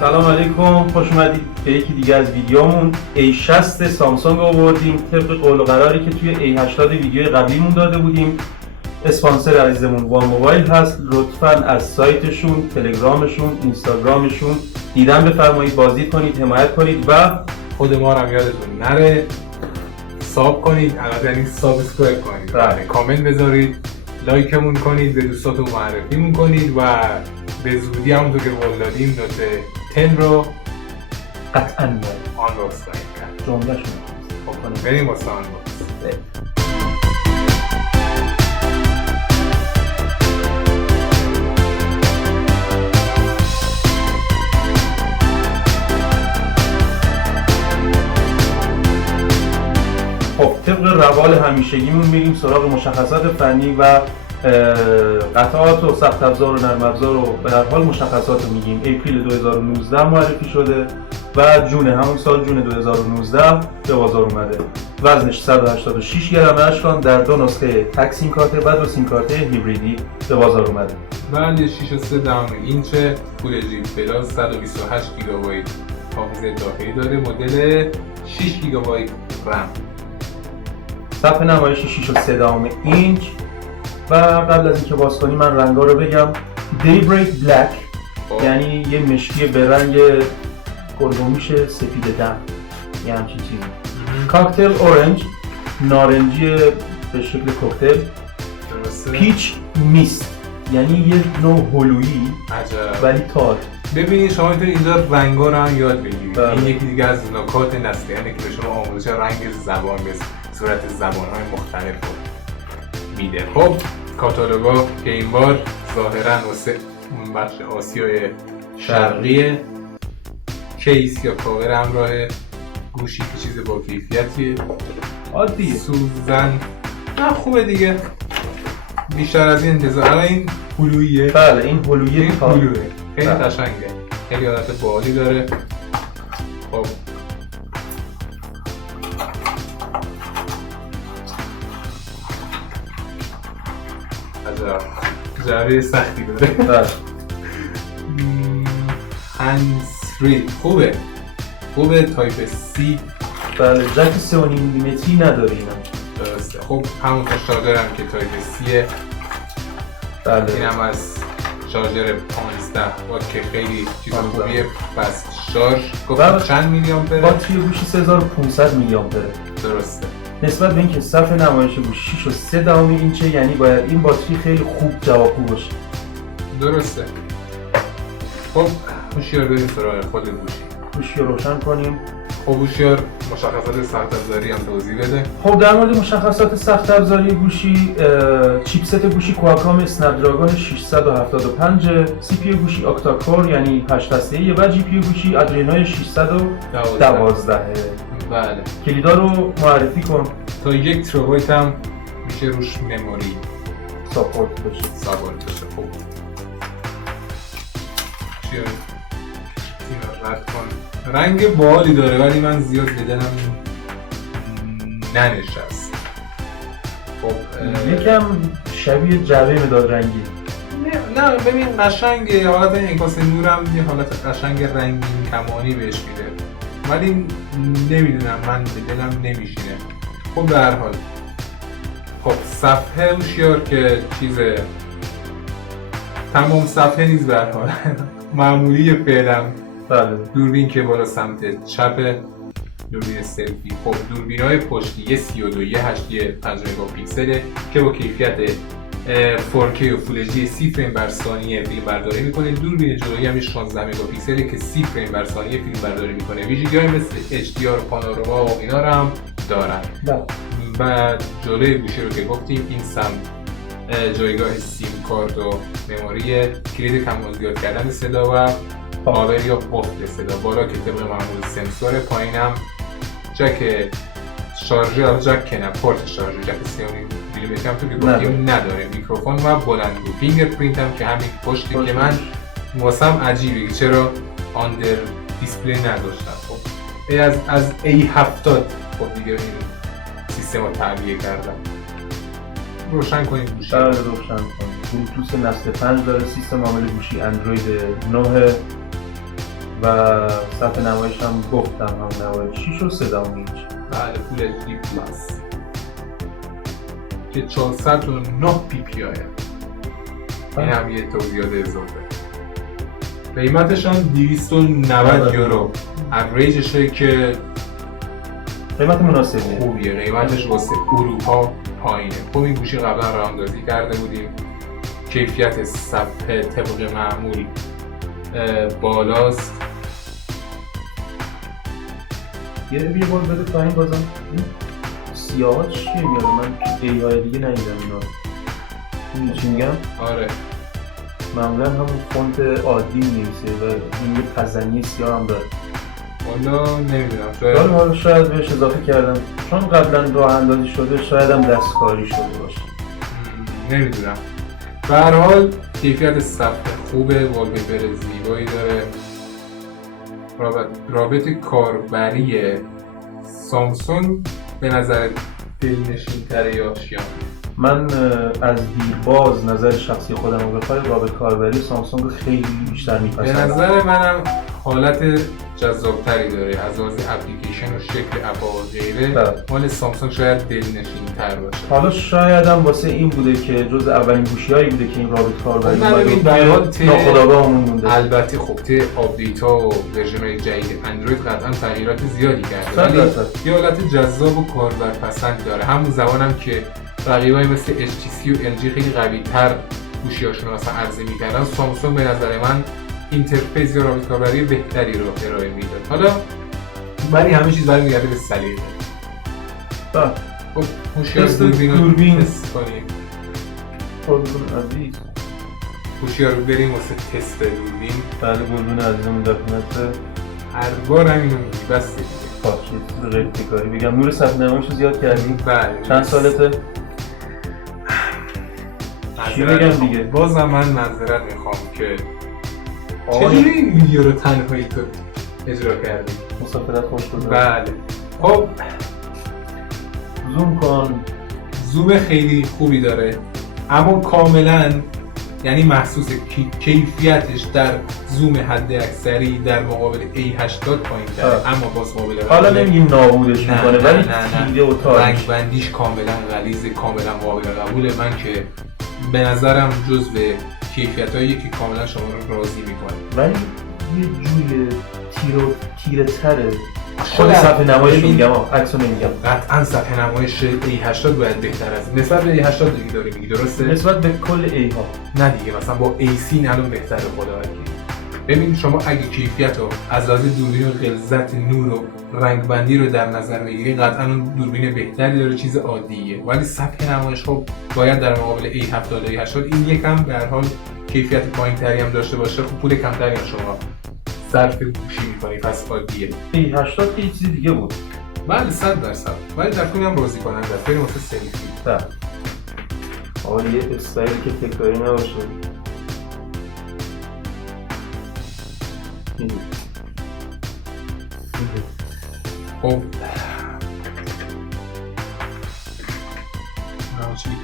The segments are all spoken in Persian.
سلام علیکم، خوش اومدید به یکی دیگه از ویدیومون. A60 سامسونگ آوردیم طبق قول و قراری که توی A80 ویدیوی قبلیمون داده بودیم. اسپانسر عزیزمون وان موبایل هست. لطفاً از سایتشون، تلگرامشون، اینستاگرامشون دیدن بفرمایید، بازدید کنید، حمایت کنید و خود ما رو هم یادتون نره ساب کنید، البته یعنی سابسکرایب کنید، کامنت بذارید، لایکمون کنید، به دوستاتون معرفیمون کنید و به زودی همونطور که قول دادیم نوت 10 رو قطعاً آنباکس کنید. جمله‌شون خب بریم واسه آنباکس. خب طبق روال همیشگیمون میریم سراغ مشخصات فنی و قطعات و سخت افزار و نرم افزار و به هر حال مشخصات رو میگیم. اپریل 2019 معرفی شده و جون همون سال جون 2019 به بازار اومده. وزنش 186 گرم اشکان در دو نسخه تک سیم کارت و دو سیم کارت هیبریدی به بازار اومده. بله 6.3 اینچ فول جی پلاس 128 گیگابایت حافظه داخلی داره. مدل 6 گیگابایت رم. صفحه نمایش 6.3 اینچ و قبل از اینکه باز کنیم من رنگا رو بگم. Daybreak Black یعنی یه مشکی به رنگ گلگومیش سفید دم، یه همچین چیزی. کاکتل اورنج نارنجی به شکل کوکتل. پیچ میست یعنی یه نوع هلویی ولی تار. ببینید شما میتونید اینجا رنگا رو هم یاد بگیرید. این یکی دیگه از نکات نسلیانه که به شما آموزش رنگ زبان به صورت زبان‌های مختلف میده. خب کاتالوگا که این بار ظاهراً واسه اون بخش آسیای شرقیه. کیس یا کاور همراه، گوشی که چیز با کیفیتیه، عادیه. سوزن نه خوبه دیگه، بیشتر از این انتظار. الان این هلویه. بله این هلویه. این هلویه خیلی قشنگه، خیلی حالت باحالی داره. خب جعبه سختی داره. هندز فری خوبه تایپ سی. بله جک 3.5 میلیمتری نداره اینا. درسته. خب همون شارژر هم که تایپ سیه. بله این هم از شارژر 15 وات که خیلی چیز خوبیه. بس شارژ گفتم چند میلی آمپره؟ باتری گوشی 3500 میلی آمپره. درسته. نسبت به اینکه صفحه نمایش گوشی 6.3 اینچه یعنی باید این باتری خیلی خوب جوابگو باشه. درسته. خب هوشیار بریم سراغ خود گوشی رو روشن کنیم. خب هوشیار مشخصات سخت افزاری هم توضیح بده. خب در مورد مشخصات سخت افزاری گوشی، چیپست گوشی کوالکام اسنپ دراگون 675، سی پی یو گوشی اکتا کور یعنی 8 هسته‌ای و جی پی یو گوشی ادرنو 612. بله. کلیدا رو معرفی کن. تا 1 ترابایت هم میشه روش مموری ساپورت بشه. خب چیه؟ اینو رد کن. رنگ باحالی داره ولی من زیاد به دلم ننشست. خب یکم شبیه جعبه مداد رنگی. نه ببین قشنگه، حالت انعکاس نورم یه حالت قشنگ رنگین کمانی بهش میده ولی نمیدونم من به دلم نمیشینه. خب به هر حال خب صفحه هوشیار که چیز تمام صفحه نیست به هر حال معمولی فعلا. بله. دوربین که بالا سمت چپ، دوربین سلفی. خب دوربین‌های پشتی یه 32 یه 8 یه 5 مگاپیکسله که با کیفیت 4K و فول اچ دی 30 فریم بر ثانیه فیلم برداری میکنه. دوربین جلویی هم 16 مگاپیکسله که 30 فریم بر ثانیه فیلم برداری میکنه. ویژگی‌های مثل HDR و پانوراما و اینا رو هم دارن. و جلوی گوشی رو که گفتیم این سمت جایگاه سیم کارت و مموری، کلید کم و زیاد کردن صدا و پاور یا قفل صدا. بالا که طبق معمول سنسور، پایینم جک شارژر، جک که نه پورت شارژر، جک 3 میلیمتر هم تو که گفتیم نداره. میکروفون و بلندگو. فینگرپرینت هم که همین پشتی که من واسم عجیبه که چرا آندر دیسپلی نداشتم. خب از A70 خب دیگه این سیستم رو تعبیه کردم. روشن کنید گوشی. بله روشن کنید. بلوتوث نسل 5 داره. سیستم عامل گوشی اندروید 9. و صفحه نمایش هم گفتم هم نمایش 6 و 3 اینچ. بله فول اچ دی پلاس که 409 پی پی آیه. این هم یه توضیحات اضافه. قیمتشان 290 یورو. اوریجشه که قیمت مناسبیه. خوبیه. قیمتش واسه اروپا پایینه. خب این گوشی قبلا راه اندازی کرده بودیم. کیفیت صفحه طبق معمول بالاست. یه بار بده پایین بازم. سیاه‌ها چیه میاره؟ من ای‌های دیگه ندیدم اینا. این چی میگم؟ آره. معمولا همون فونت عادی می‌نویسه و این یه پزنی سیاه هم داره. والا نمیدونم. حالا شاید بهش اضافه کردم چون قبلا راه اندازی شده، شاید هم دستکاری شده باشه. نمیدونم. به هر حال کیفیت صفحه خوبه، والپیپر زیبایی داره. رابط کاربری سامسونگ به نظر دلنشین تره یا اشیاء؟ من از دیرباز نظر شخصی خودم رو بخوای رابط کاربری سامسونگ رو خیلی بیشتر میپسندم. به نظر منم حالت جذابتری داره از لحاظ اپلیکیشن و شکل اپا و غیره. مال سامسونگ شاید دلنشین تر باشه. حالا شاید هم واسه این بوده که جز اولین گوشیایی بوده که این رابط کاربری ناخودآگاهمون مونده. البته خب آپدیت ها و ورژن‌های جدید اندروید قطعا تغییرات زیادی کرده، ولی یه حالت جذاب و کاربرپسند داره. همون زمانم که رقیبای مثل HTC و LG خیلی قوی‌تر گوشی‌هاشون رو مثلا عرضه می‌کردن، سامسونگ به نظر من اینترفیس یا رابط کاربری بهتری رو ارائه میداد. حالا ولی همه چیز برمیگرده به سلیقه. خب هوشیار دوربین تست کنیم. عزیز هوشیار بریم واسه تست دوربین. بله گلدون عزیزمون در خدمت. هر بار همینو میگی بس دیگه. خب غیر تکراری بگم نور صفحه نمایش رو زیاد کردیم. بله. چند سالته؟ چی بگم دیگه؟ بازم من معذرت میخوام که چجوری این ویدیو رو تنهایی تو اجرا کردی؟ مسافرت خوش بود. بله. خب زوم کن. زوم خیلی خوبی داره اما کاملا یعنی محسوس کیفیتش در زوم حد اکثری در مقابل A80 پایین تره، اما باز مقابل حالا نمیگیم نابودش میکنه ولی تیره و تاریش رنگ بندیش کاملا غلیظه، کاملا قابل قبوله. من که به نظرم جزو کیفیتایی که کاملا شما رو راضی میکنه، ولی یه جوی تیره تره. خود صفحه نمایش میگم، عکسو نمیگم. قطعا صفحه نمایش A80 باید بهتر از نسبت به A80 دیگه داری میگی، درسته؟ نسبت به کل A ها نه دیگه، مثلا با AC الان بهتره. خدا وکیل. ببین شما اگه کیفیت رو از لحاظ دوربین و غلظت نور و رنگ بندی رو در نظر بگیری، قطعا اون دوربین بهتری داره، چیز عادیه. ولی صفحه نمایش خب باید در مقابل A70 و A80 این یکم به هر حال کیفیت پایین‌تری هم داشته باشه. خب پول کمتری هم شما صرف گوشی می‌کنی، پس عادیه. A80 که یه چیز دیگه بود. بله 100%. ولی در کلی هم راضی کننده است. بریم واسه سلفی. آقا یه استایلی که تکراری نباشه. خب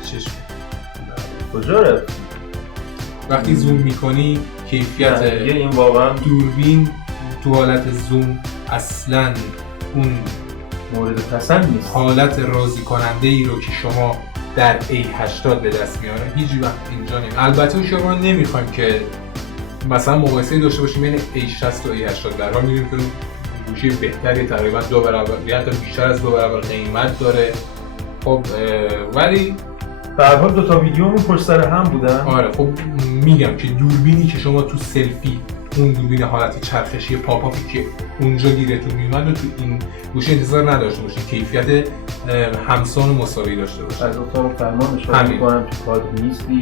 چشم کجا رفت؟ وقتی زوم میکنی کیفیت این واقعا دوربین تو حالت زوم اصلا اون مورد پسند نیست. حالت راضی کننده ای رو که شما در A80 به دست میاره هیچ وقت اینجا نمی. البته شما نمیخوایم که مثلا مقایسه داشته باشیم بین A60 و A80. در حال می‌بینیم که گوشی بهتری تقریبا 2 برابر یا حتی بیشتر از 2 برابر قیمت داره. خب ولی به هر حال دو تا ویدیومون پشت سر هم بودن. آره خب میگم که دوربینی که شما تو سلفی اون دوربین حالتی چرخشی پاپاپی که اونجا گیرتون میومد و تو این گوشی انتظار نداشته باشید کیفیت همسان و مساوی داشته باشه. از اتاق فرمان اشاره می‌کنم تو کاد نیستی،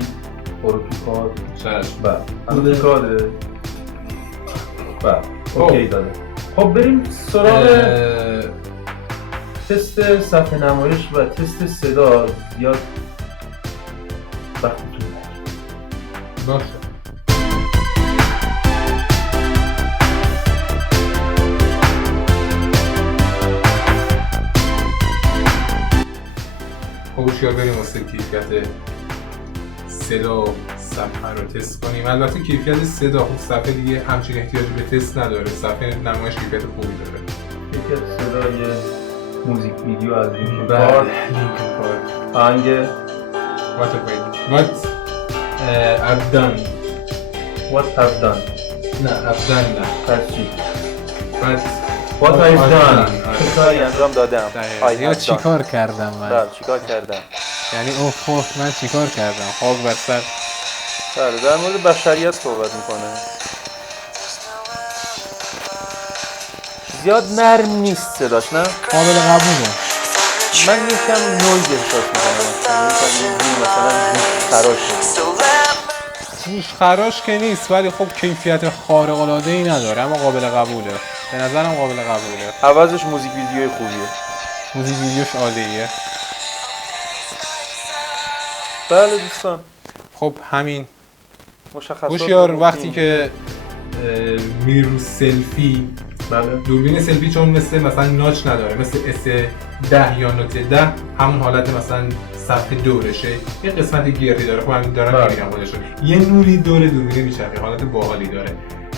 برو تو کاد. چشم. بله. تو کاده. بله. اوکی داده. خب بریم سراغ تست صفحه نمایش و تست صدا. زیاد وقتتون باشه. هوشیار بریم واسه کیفیت صدا صفحه رو تست کنیم. البته کیفیت صدا خوب صفحه دیگه همچین احتیاجی به تست نداره، صفحه نمایش کیفیت خوبی داره. یکی از صدای موزیک ویدیو از لینکن بله، پارک، لینکن پارک. آهنگ What I've done. What I've done. نه I've done نه. پس چی؟ But What I've done. آره. چه کاری انجام دادم؟ یا چیکار کردم من؟ بله چیکار کردم؟ یعنی اوه من چیکار کردم؟ خاک بر سر. بله در مورد بشریت صحبت میکنه. زیاد نرم نیست صداش، نه؟ قابل قبوله. من یکم نویز احساس میکنم، مثلا خراشه. گوش خراش که نیست ولی خب کیفیت خارق العاده ای نداره، اما قابل قبوله. به نظرم قابل قبوله. عوضش موزیک ویدیوی خوبیه. موزیک ویدیوش عالیه. بله دوستان خب همین. مشخصات هوشیار رو وقتی گفتیم. که میری رو سلفی، بله دوربین سلفی چون مثلا ناچ نداره، مثل S10 یا نوت 10 همون حالت مثلا صفحه دورشه، یه قسمت گردی داره. خب همین دارم میگم خودشون یه نوری دور دوربین میچرخه، حالت باحالی داره.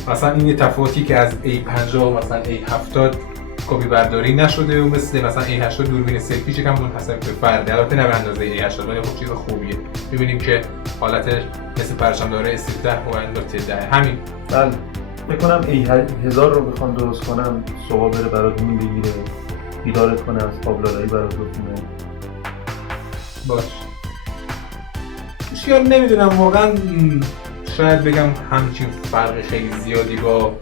مثلا این یه تفاوتی که از A50 و مثلا A70 کپی برداری نشده و مثلا A80 دوربین سلفی چه کم منحصر به فرده، البته نه به اندازه A80 ولی خب چیز خوبیه. می‌بینیم که حالت مثل پرچم‌دار S10 و نوت 10 همین. بله بکنم A1000 رو بخوام درست کنم صبح بره برات نون بگیره، بیدارت کنه، از خواب لالایی برات بخونه. باش هوشیار نمیدونم واقعا، شاید بگم همچین فرق خیلی زیادی با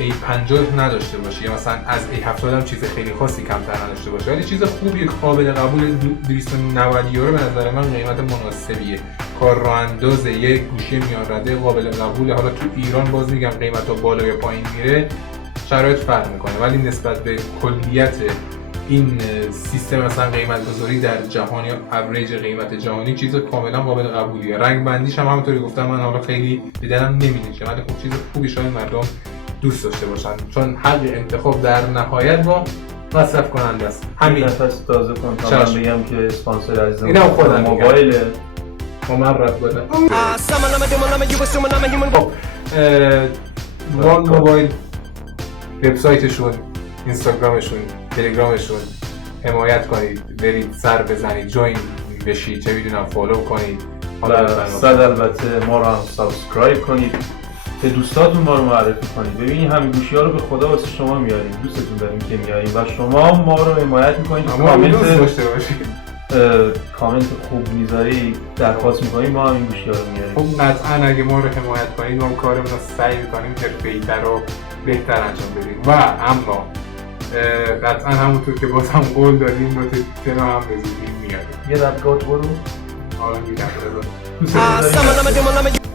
A50 نداشته باشه، یا مثلا از A70 هم چیز خیلی خاصی کمتر نداشته باشه، ولی چیز خوبی قابل قبول. 290 یورو به نظر من قیمت مناسبیه، کار راه اندازه، یک گوشی میان رده قابل قبوله. حالا تو ایران باز میگم قیمتا بالا یا پایین میره، شرایط فرق میکنه، ولی نسبت به کلیت این سیستم مثلا قیمت گذاری در جهان یا اوریج قیمت جهانی چیز کاملا قابل قبولیه. رنگ بندیش هم همونطوری گفتم من حالا خیلی به دلم نمیاد، ولی خب چیز خوبی شاید مردم دوست داشته باشن، چون حق انتخاب در نهایت با مصرف کننده است. همین. نفس تازه کن تا من بگم که اسپانسر عزیزم اینم خودم موبایل ممرد بودم. خب وان موبایل وبسایتشون، اینستاگرامشون، تلگرامشون حمایت کنید، برید سر بزنید، جوین بشید، چه میدونم فالو کنید. حالا صد البته ما رو هم سابسکرایب کنید، به دوستاتون ما رو معرفی کنید. ببینید همین گوشی‌ها رو به خدا واسه شما میاریم، دوستتون داریم که میاریم و شما ما رو حمایت میکنید. کامنت داشته باشید، کامنت خوب میذاری درخواست میکنیم ما همین گوشی‌ها رو میاریم. خب قطعا اگه ما رو حمایت کنید ما کارمون رو سعی میکنیم حرفه‌ای‌تر و بهتر انجام بدیم. و اما قطعا همونطور که باز هم قول دادیم نوتیفیکیشن هم به زودی میاریم. یه دفعه برو حالا میگم دوستتون داریم.